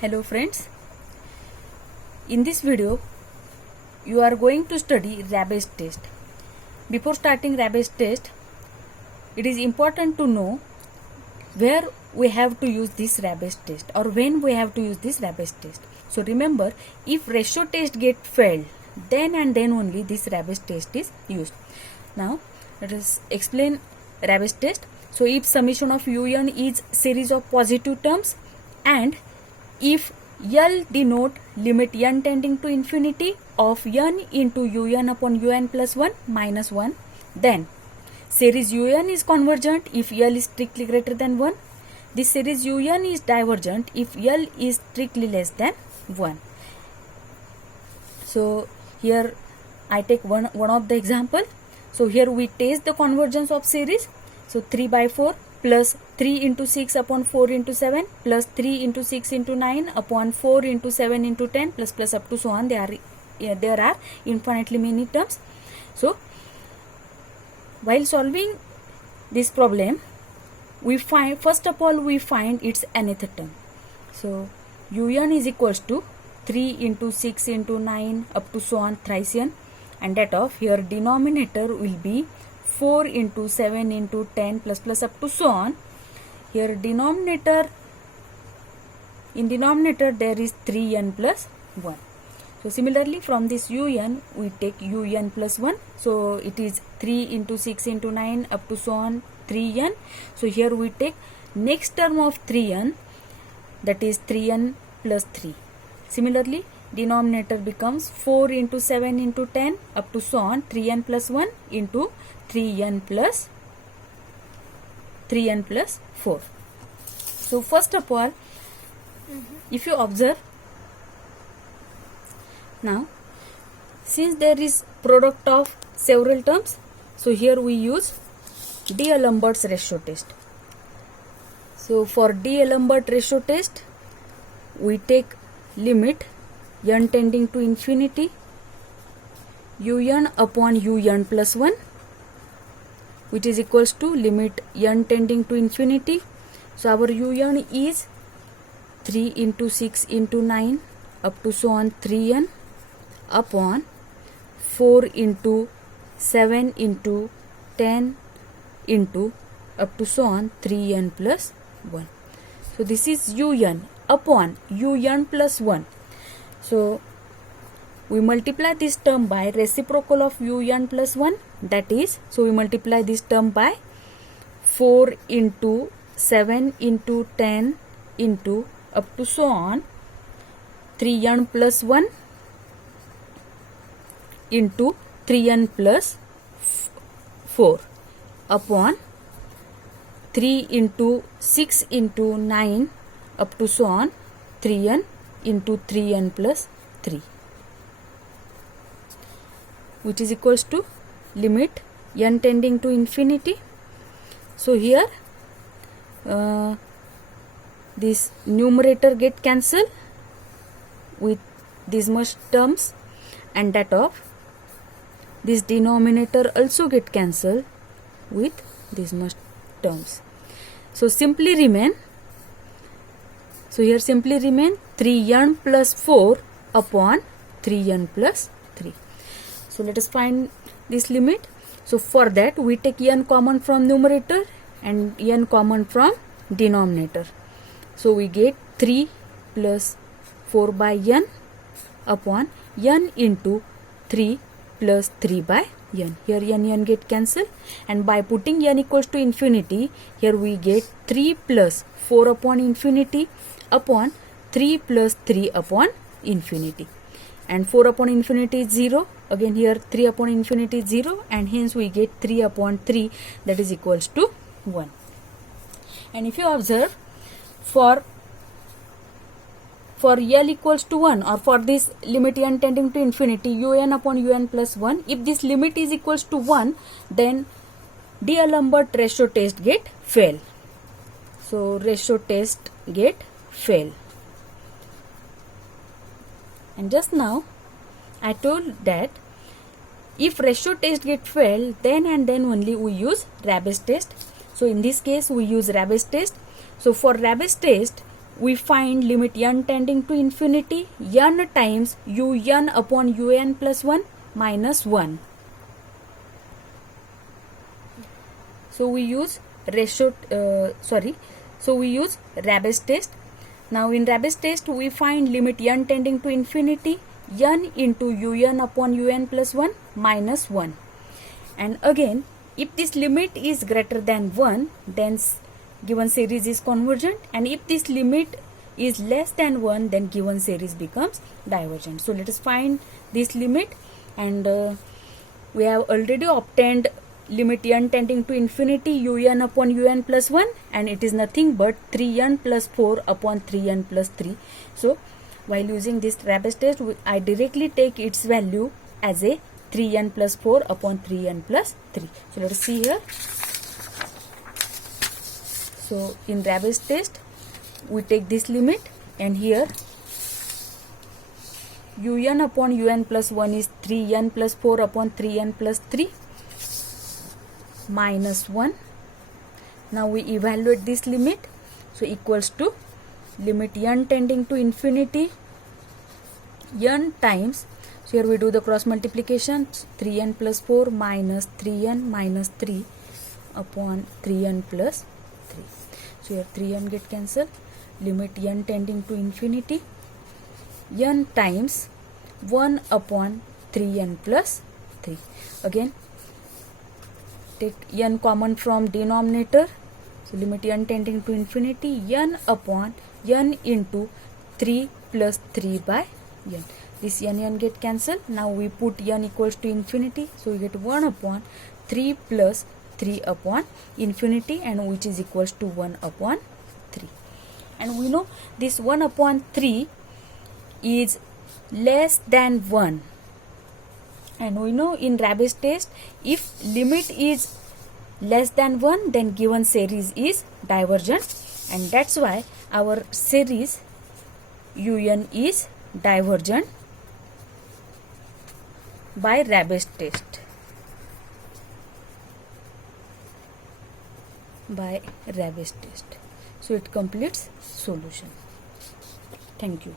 Hello friends, in this video you are going to study Raabe's test. Before starting Raabe's test, it is important to know where we have to use this Raabe's test or when we have to use this Raabe's test. So remember, if ratio test get failed, then and then only this Raabe's test is used. Now let us explain Raabe's test. So if summation of un is series of positive terms and if L denote limit n tending to infinity of n into un upon un plus 1 minus 1, then series un is convergent if L is strictly greater than 1. This series un is divergent if L is strictly less than 1. So here I take one of the example. So here we test the convergence of series. So 3 by 4 plus 3 into 6 upon 4 into 7 plus 3 into 6 into 9 upon 4 into 7 into 10 plus up to so on. There are infinitely many terms. So while solving this problem, we find first of all its nth term. So un is equals to 3 into 6 into 9 up to so on thrice n, and that of here denominator will be 4 into 7 into 10 plus up to so on. Here in denominator there is 3n plus 1. So similarly from this un we take un plus 1. So it is 3 into 6 into 9 up to so on 3n. So here we take next term of 3n, that is 3n plus 3. Similarly denominator becomes 4 into 7 into 10 up to so on 3n plus 1 into 3n plus 4. So first of all, if you observe, now since there is product of several terms, so here we use D'Alembert's ratio test. So for D'Alembert ratio test, we take limit n tending to infinity un upon un plus 1, which is equals to limit n tending to infinity. So our un is 3 into 6 into 9 up to so on 3n upon 4 into 7 into 10 into up to so on 3n plus 1. So this is un upon un plus 1. So we multiply this term by reciprocal of un plus 1, that is, so we multiply this term by 4 into 7 into 10 into up to so on 3n plus 1 into 3n plus 4 upon 3 into 6 into 9 up to so on 3n into 3n plus 3, which is equals to limit n tending to infinity. So here this numerator get cancelled with this much terms, and that of this denominator also get cancelled with this much terms. So simply remain, so here simply remain 3n plus 4 upon 3n plus 3. So let us find this limit. So for that we take n common from numerator and n common from denominator. So we get 3 plus 4 by n upon n into 3 plus 3 by n. Here n get cancelled, and by putting n equals to infinity, here we get 3 plus 4 upon infinity upon 3 plus 3 upon infinity, and 4 upon infinity is 0. Again here 3 upon infinity is 0, and hence we get 3 upon 3, that is equals to 1. And if you observe, for L equals to 1, or for this limit n tending to infinity un upon un plus 1, if this limit is equals to 1, then D'Alembert ratio test get fail. So ratio test get fail. And just now I told that if ratio test get failed, then and then only we use Raabe's test. So in this case we use Raabe's test. So for Raabe's test we find limit n tending to infinity n times un upon un plus 1 minus 1. So we use Raabe's test. Now in Raabe's test we find limit n tending to infinity n into un upon un plus 1 minus 1. And again, if this limit is greater than 1, then given series is convergent, and if this limit is less than 1, then given series becomes divergent. So let us find this limit, and we have already obtained limit n tending to infinity un upon un plus 1, and it is nothing but 3n plus 4 upon 3n plus 3. So while using this Raabe's test, I directly take its value as a 3n plus 4 upon 3n plus 3. So let us see here. So in Raabe's test, we take this limit, and here un upon un plus 1 is 3n plus 4 upon 3n plus 3 minus 1. Now we evaluate this limit, so equals to limit n tending to infinity n times, so here we do the cross multiplication, 3n plus 4 minus 3n minus 3 upon 3n plus 3. So here 3n get cancelled, limit n tending to infinity n times 1 upon 3n plus 3. Again take n common from denominator, so limit n tending to infinity n upon n into 3 plus 3 by n. This n get cancelled. Now we put n equals to infinity, so we get 1 upon 3 plus 3 upon infinity, and which is equals to 1 upon 3. And we know this 1 upon 3 is less than 1. And we know in Raabe's test, if limit is less than 1, then given series is divergent, and that's why our series un is divergent by Raabe's test. So it completes solution. Thank you.